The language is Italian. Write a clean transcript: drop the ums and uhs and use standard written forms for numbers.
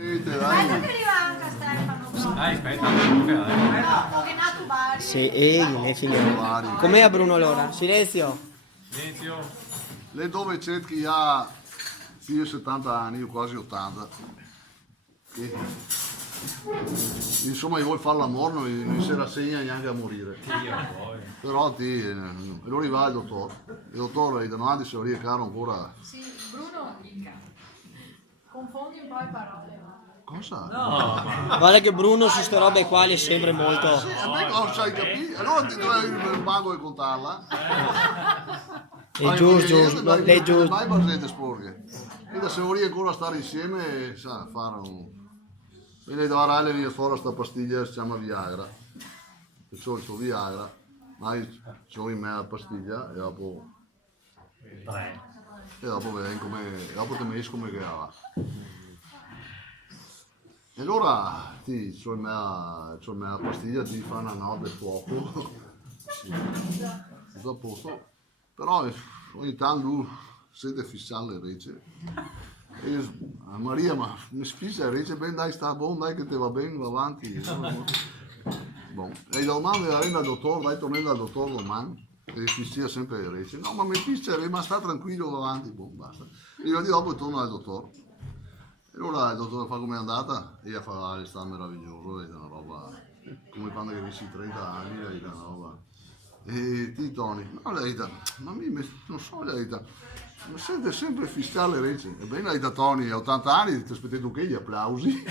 Aspetta che arriva anche Stefano. Dai, aspetta, no, Renato Bari. Sì, e finiamo. Com'è Bruno allora? Silenzio. silenzio. Lei dove c'è chi ha più di 70 anni, o quasi 80, che insomma vuoi fare l'amore, non si rassegna neanche a morire. Però allora va il dottore da avanti se lo caro ancora. Sì, Bruno, confondi un po' le parole. Cosa? Guarda che Bruno su ste robe qua le è sempre molto. Sì, a me non sai capire, allora ti dovevi il banco e contarla. È giusto, lei è giusto. Mai barzette sporche. E da se vuoi ancora stare insieme, sa, fare un... E lei doveva venire fuori sta pastiglia, si chiama Viagra. Il solito Viagra. Ma io ho in me la pastiglia e dopo... E dopo vedi come... Dopo ti metti come che va. E allora ti c'ho in me la pastiglia, ti fa una notte fuoco. Tutto a posto. Però ogni tanto sente fissare le rece. E io, Maria, ma mi spisa le rece, ben dai, sta buono, dai che ti va bene, va avanti. Bon. E domani arriva al dottore, dai tornando dal dottore domani, che fissia sempre le rece. No, ma mi fissa, ma sta tranquillo, va avanti, boh, basta. E io dopo torno dal dottore. E allora il dottore fa come è andata e io fa sta meraviglioso, è una roba come quando che avessi 30 anni, è una roba. E ti Tony, no lei da, ma non so lei da, ma sente sempre fissare le rece. Ebbene lei da Tony a 80 anni ti aspetti che gli applausi.